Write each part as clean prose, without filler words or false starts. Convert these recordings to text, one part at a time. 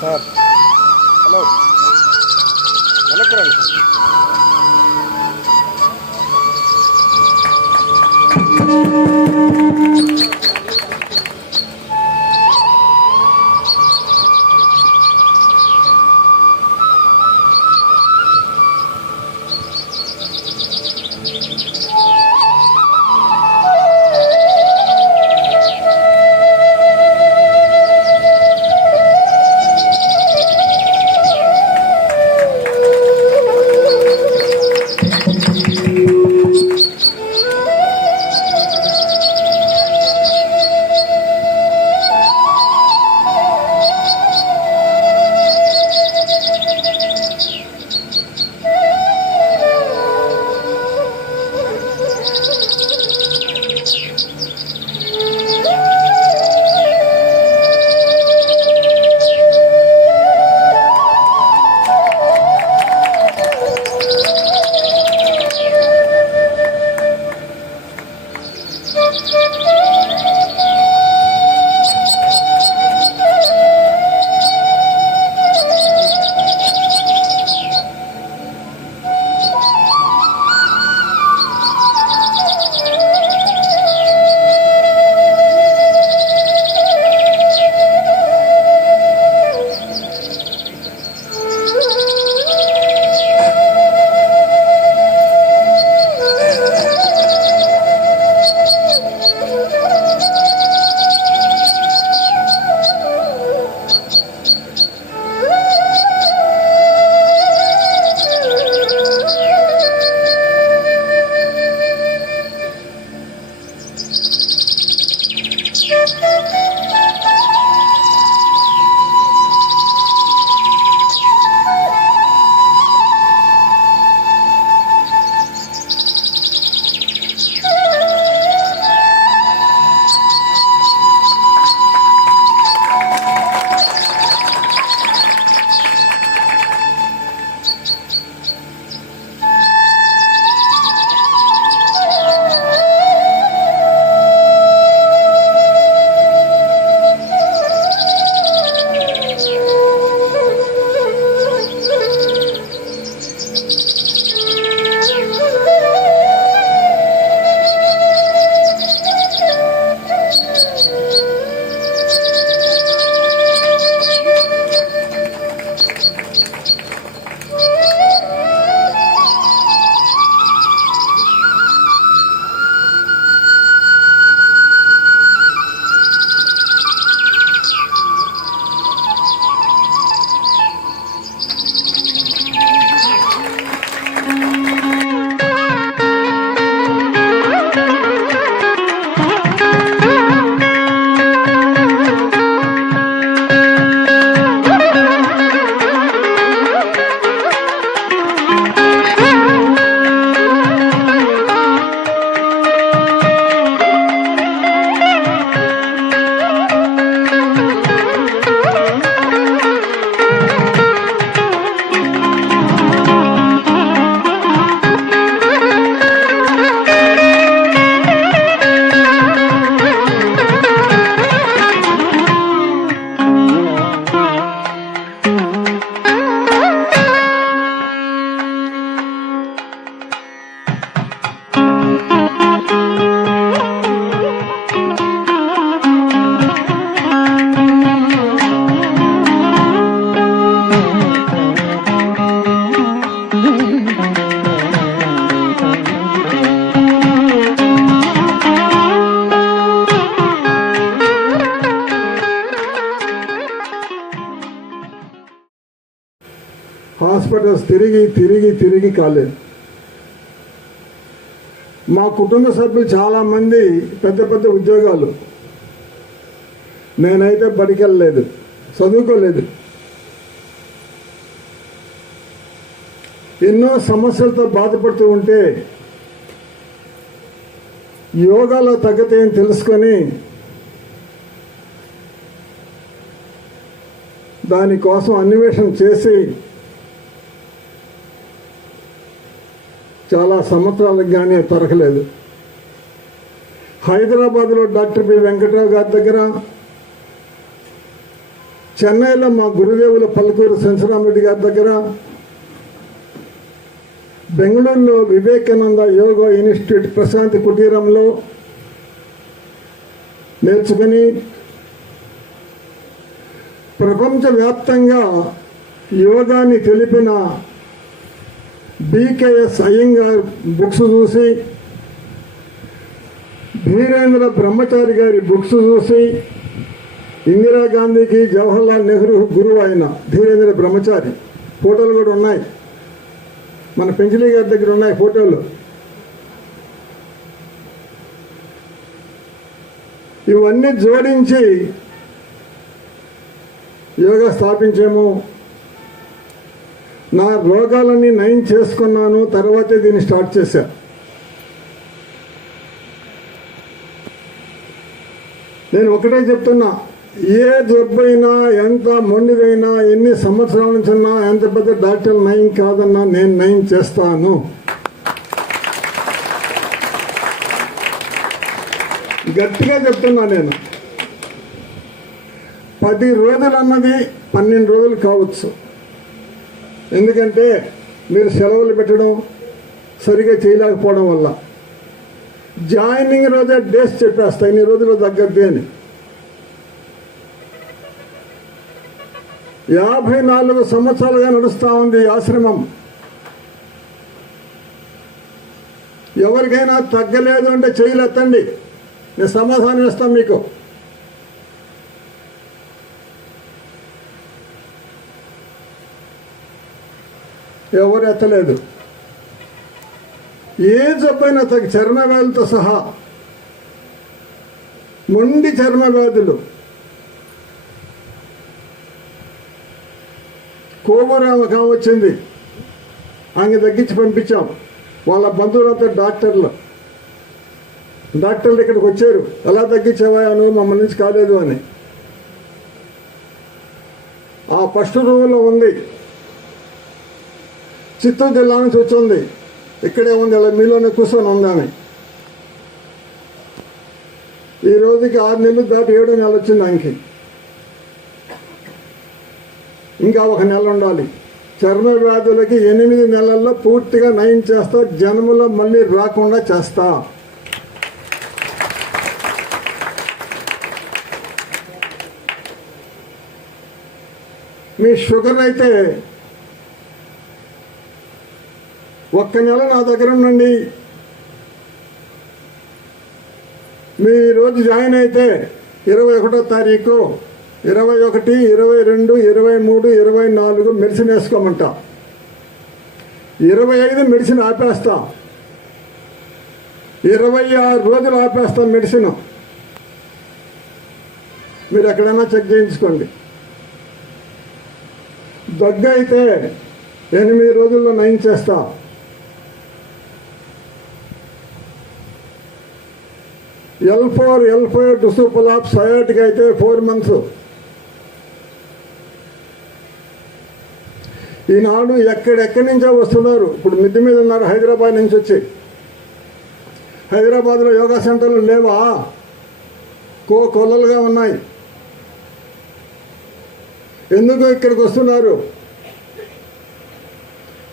Sir hello వెనక్కి రండి. Hospitals తిరిగి తిరిగి తిరిగి కాలేదు. మా కుటుంబ సభ్యులు చాలామంది పెద్ద పెద్ద ఉద్యోగాలు, నేనైతే బడికెళ్ళలేదు, చదువుకోలేదు. ఎన్నో సమస్యలతో బాధపడుతూ ఉంటే యోగాలో తగ్గతే అని తెలుసుకొని దానికోసం అన్వేషణ చేసి చాలా సంవత్సరాలకు కానీ దొరకలేదు. హైదరాబాద్లో డాక్టర్ బి వెంకట్రావు గారి దగ్గర, చెన్నైలో మా గురుదేవుల పల్లకూరు శంకరరామరెడ్డి గారి దగ్గర, బెంగళూరులో వివేకానంద యోగా ఇన్స్టిట్యూట్ ప్రశాంతి కుటీరంలో నేర్చుకుని ప్రపంచవ్యాప్తంగా యోగాని తెలిపిన బికేఎస్ అయ్యంగార్ బుక్స్ చూసి, ధీరేంద్ర బ్రహ్మచారి గారి బుక్స్ చూసి, ఇందిరాగాంధీకి జవహర్లాల్ నెహ్రూ గురువు అయిన ధీరేంద్ర బ్రహ్మచారి ఫోటోలు కూడా ఉన్నాయి, మన పెంచలీ గారి దగ్గర ఉన్నాయి ఫోటోలు. ఇవన్నీ జోడించి యోగా స్థాపించాము. నా రోగాలన్నీ నయం చేసుకున్నాను, తర్వాతే దీన్ని స్టార్ట్ చేశా. నేను ఒకటే చెప్తున్నా, ఏ జబ్బైనా, ఎంత మొండిదైనా, ఎన్ని సంవత్సరాల నుంచి ఉన్నా, ఎంత పెద్ద డాక్టర్ నయం కాదన్నా నేను నయం చేస్తాను. గట్టిగా చెప్తున్నా. నేను 10 రోజులు అన్నది 12 రోజులు కావచ్చు. ఎందుకంటే మీరు సెలవులు పెట్టడం, సరిగా చేయలేకపోవడం వల్ల. జాయినింగ్ రోజే డేస్ చెప్పేస్తా, ఇన్ని రోజులు తగ్గద్ది అని. 54 సంవత్సరాలుగా నడుస్తూ ఉంది ఈ ఆశ్రమం. ఎవరికైనా తగ్గలేదు అంటే చేయలేతండి, నేను సమాధానం ఇస్తాను మీకు. ఎవరు ఎత్తలేదు. ఏ జబ్బైనా తగ్గ, చర్మ వ్యాధులతో సహా, మొండి చర్మ వ్యాధులు, కోబురామకం వచ్చింది, ఆమె తగ్గించి పంపించాం. వాళ్ళ బంధువులంతా డాక్టర్లు ఇక్కడికి వచ్చారు. ఎలా తగ్గించావా నువ్వు, మమ్మల్ని నుంచి కాలేదు అని. ఆ ఫస్ట్ రూమ్లో ఉంది, చిత్తూరు జిల్లా నుంచి వచ్చింది, ఇక్కడే ఉంది, అలా మీలోనే కూర్చొని ఉందామె. ఈ రోజుకి 6 నెలలు దాటి 7వ నెల వచ్చింది ఆమెకి. ఇంకా 1 నెల ఉండాలి. చర్మ వ్యాధులకి 8 నెలల్లో పూర్తిగా నయం చేస్తా, జన్మలో మళ్ళీ రాకుండా చేస్తా. మీ షుగర్ అయితే 1 నెల నా దగ్గర ఉండండి. మీ రోజు జాయిన్ అయితే 21వ తారీఖు, 21, 22, 23, 24 మెడిసిన్ వేసుకోమంటా. 25 మెడిసిన్ ఆపేస్తా. 26 రోజులు ఆపేస్తాం మెడిసిన్. మీరు ఎక్కడైనా చెక్ చేయించుకోండి. దగ్గు అయితే 8 రోజుల్లో నయం చేస్తా. L4 డుసుపులాప్ సయాటిక్ అయితే 4 months. ఈనాడు ఎక్కడెక్కడి నుంచో వస్తున్నారు. ఇప్పుడు మిద్ది మీద ఉన్నారు, హైదరాబాద్ నుంచి వచ్చి. హైదరాబాద్లో యోగా సెంటర్లు లేవా? కొల్లలుగా ఉన్నాయి. ఎందుకు ఇక్కడికి వస్తున్నారు?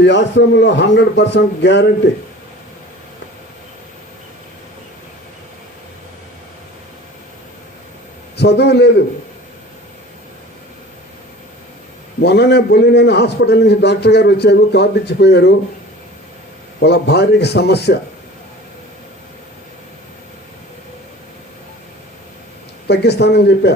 ఈ ఆశ్రమంలో 100% గ్యారంటీ. చదువు లేదు. మొన్ననే బొల్లినేని హాస్పిటల్ నుంచి డాక్టర్ గారు వచ్చారు, కార్డు ఇచ్చిపోయారు. వాళ్ళ భార్యకి సమస్య, తగ్గిస్తానని చెప్పా.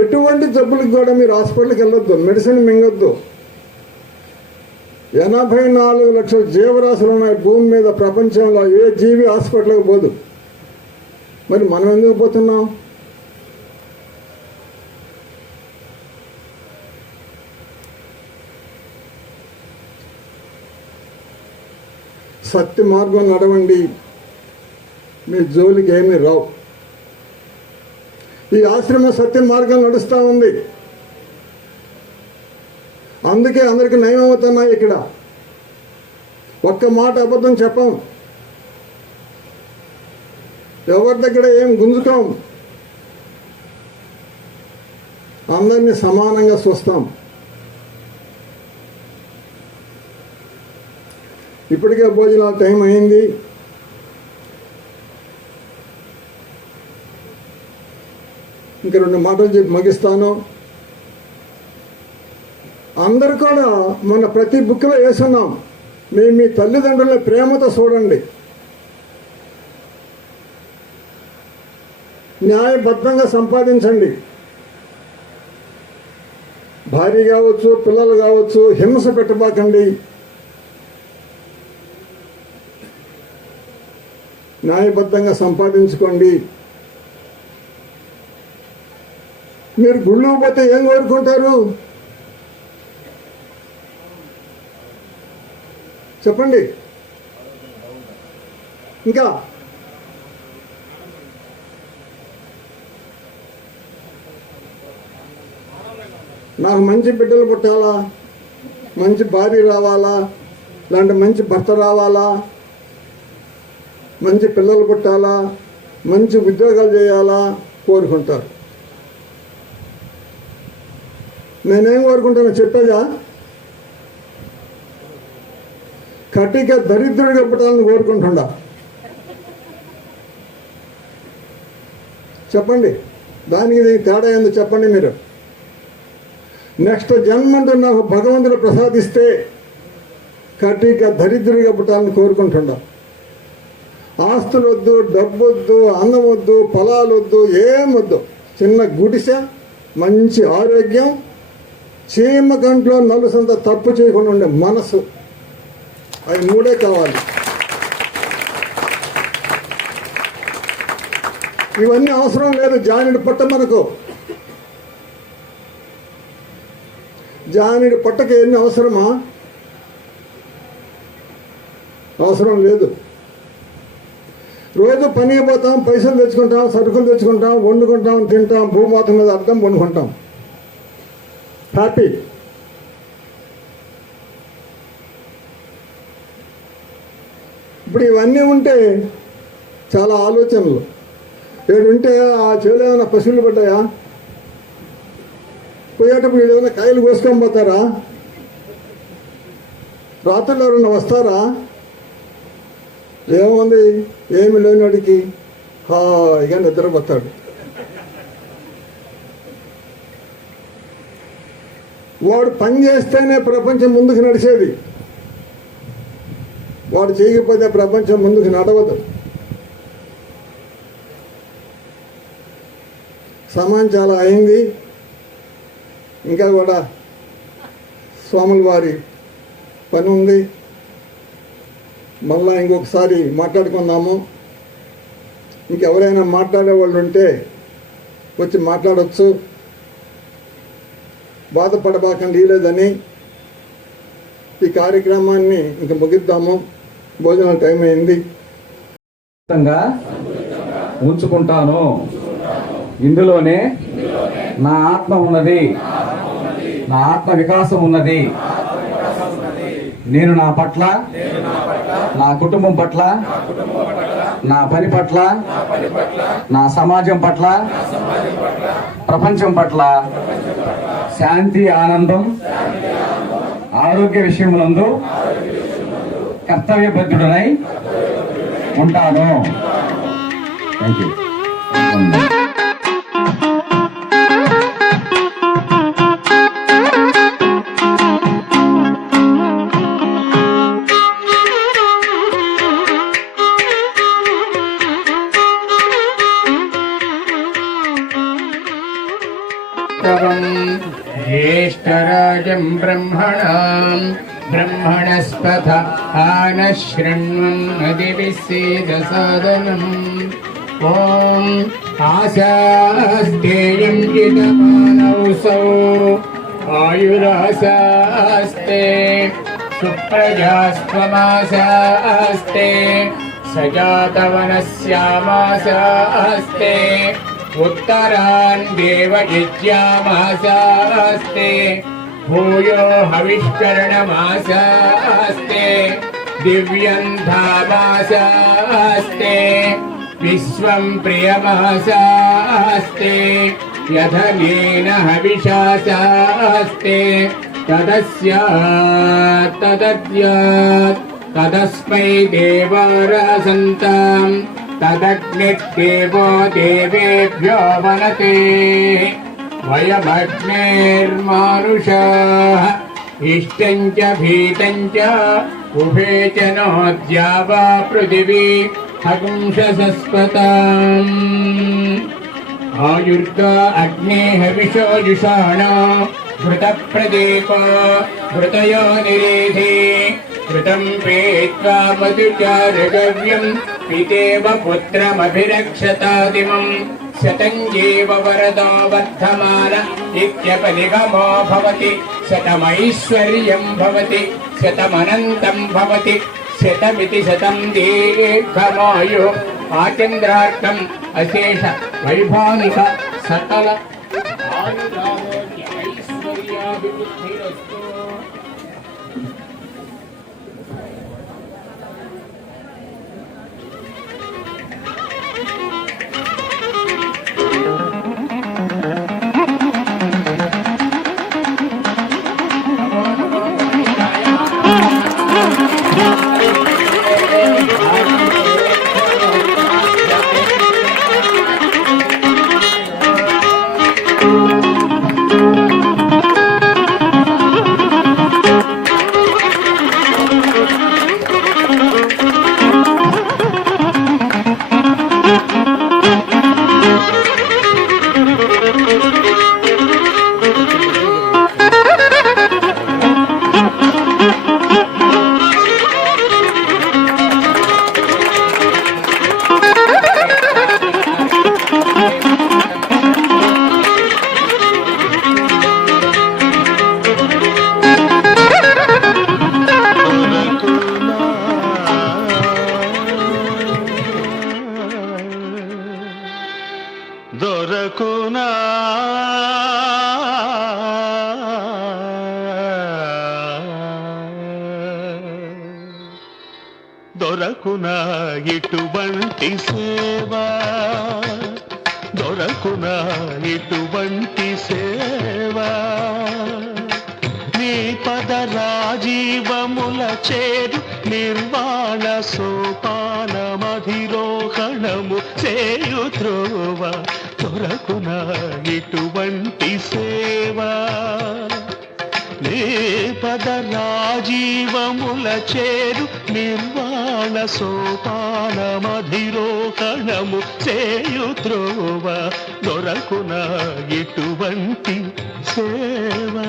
ఎటువంటి జబ్బులకు కూడా మీరు హాస్పిటల్కి వెళ్ళొద్దు, మెడిసిన్ మింగొద్దు. 84 లక్షల జీవరాశులు ఉన్నాయి భూమి మీద. ప్రపంచంలో ఏ జీవి హాస్పిటల్కి పోదు. మరి మనం ఎందుకు పోతున్నాం? సత్య మార్గం నడవండి, మీ జోలికి ఏమీ రావు. ఈ ఆశ్రమ సత్య మార్గం నడుస్తూ ఉంది, అందుకే అందరికి నయం అవుతున్నాయి. ఇక్కడ ఒక్క మాట అబద్ధం చెప్పం, ఎవరి దగ్గర ఏం గుంజుకోం, అందరినీ సమానంగా చూస్తాం. ఇప్పటికే భోజనాల టైం అయింది. ఇంక 2 మాటలు చెప్పి ముగిస్తాను. అందరు కూడా మన ప్రతి బుక్లో వేసున్నాం, మేము మీ తల్లిదండ్రుల ప్రేమతో చూడండి, న్యాయబద్ధంగా సంపాదించండి. భార్య కావచ్చు, పిల్లలు కావచ్చు, హింస పెట్టబాకండి, న్యాయబద్ధంగా సంపాదించుకోండి. మీరు గుళ్ళు పోతే ఏం కోరుకుంటారు చెప్పండి? ఇంకా నాకు మంచి బిడ్డలు పుట్టాలా, మంచి భార్య రావాలా, ఇలాంటి మంచి భర్త రావాలా, మంచి పిల్లలు పుట్టాలా, మంచి ఉద్యోగాలు చేయాలా కోరుకుంటారు. నేనేం కోరుకుంటానో చెప్పేదా? కటిక దరిద్రుడిగా పుట్టాలని కోరుకుంటుండా? చెప్పండి, దానికి దీనికి తేడా ఏందో చెప్పండి మీరు. నెక్స్ట్ జన్మంటూ నాకు భగవంతుడు ప్రసాదిస్తే కటిక దరిద్రుడిగా పుట్టాలని కోరుకుంటుండా. ఆస్తులు వద్దు, డబ్బు వద్దు, అన్నం వద్దు, పొలాలు వద్దు, ఏమొద్దు, చిన్న గుడిసె, మంచి ఆరోగ్యం, చీమ గంటలో నలుసంత తప్పు చేయకుండా ఉండే మనసు, అవి 3 కావాలి. ఇవన్నీ అవసరం లేదు జానుడి పొట్ట మనకు. జానుడి పొట్టకి ఎన్ని అవసరమా? అవసరం లేదు. రోజు పనికి పోతాం, పైసలు తెచ్చుకుంటాం, సరుకులు తెచ్చుకుంటాం, వండుకుంటాం, తింటాం, భూమాత మీద అర్థం వండుకుంటాం, హ్యాపీ. ఇప్పుడు ఇవన్నీ ఉంటే చాలా ఆలోచనలు ఏడుంటే ఆ చెవులు ఏమైనా పశువులు పడ్డాయా? పోయేటప్పుడు ఏమైనా కాయలు కోసుకొని పోతారా? రాత్రులు ఎవరన్నా వస్తారా? ఏముంది, ఏమి లేనివాడికి హాయిగా నిద్రపోతాడు. వాడు పని చేస్తేనే ప్రపంచం ముందుకు నడిచేది, వాడు చేయకపోతే ప్రపంచం ముందుకు నడవదు. సమయం చాలా అయింది, ఇంకా కూడా స్వాముల వారి పని ఉంది. మళ్ళా ఇంకొకసారి మాట్లాడుకుందాము. ఇంకెవరైనా మాట్లాడే వాళ్ళు ఉంటే వచ్చి మాట్లాడవచ్చు, బాధపడబాకండి లేదని. ఈ కార్యక్రమాన్ని ఇంక ముగిద్దాము, భోజనాల టైం అయింది. ఉంచుకుంటాను, ఇందులోనే నా ఆత్మ ఉన్నది, నా ఆత్మ వికాసం ఉన్నది. నేను నా పట్ల, నా కుటుంబం పట్ల, నా పని పట్ల, నా సమాజం పట్ల, ప్రపంచం పట్ల శాంతి, ఆనందం, ఆరోగ్య విషయములందు కర్తవ్యబద్ధుడనై ఉంటాను. Thank you. ज्येष्ठराजं ब्रह्मणस्पथ आनः शृण्वन्नदिविश्वेदसादनम् ॐ आशास्तेयं जितमानौसौ आयुराशास्ते सुप्रजास्त्वमासास्ते सजातवनस्यामासास्ते उत्तरान् देवयज्ञामासास्ते भूयो हविष्करणमासास्ते दिव्यन्धामासास्ते विश्वं प्रियमासास्ते यथनेन हविषासास्ते तदस्यात् तदद्यात् तदस्मै देवारासन्तां तदग्निर्देवो देवेभ्यो वनते वयमग्नेर्मानुषाः इष्टं च भीतं च उभे च नोऽद्या वा पृथिवी हंससस्पताम् आयुर्गा अग्ने हविषो जुषाणो घृतप्रदीपो घृतयो निरेधे घृतं पीत्वा मधुचारगव्यं पितेव पुत्रमभिरक्षतादिमम् शतं जीव वरदो वर्धमान इत्यपनिगमो भवति शतमैश्वर्यं भवति शतमनन्तं भवति शतमिति शतं दीर्घमायु आचन्द्रार्थम् अशेष वैभानिक सकल आयुरारोग्य ऐश्वर्याभिवृद्धिरस्तु। దొరకునా దొరకునా ఇటువంటి సేవా దొరకునా ఇటువంటి సేవా నీ పద రాజీవముల చేరు నిర్వాణ సోపానమధిరోహణము చేయుత్రోవ దొరకునా ఇటువంటి సేవా నీ పద రాజీవముల చేరు నిర్వాణ సోపానమధిరోహణము చేయుత్రోవ దొరకునా ఇటువంటి సేవా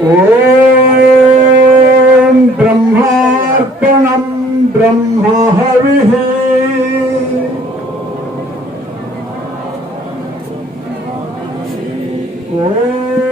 ఓం బ్రహ్మార్పణం బ్రహ్మహవిః. ఓం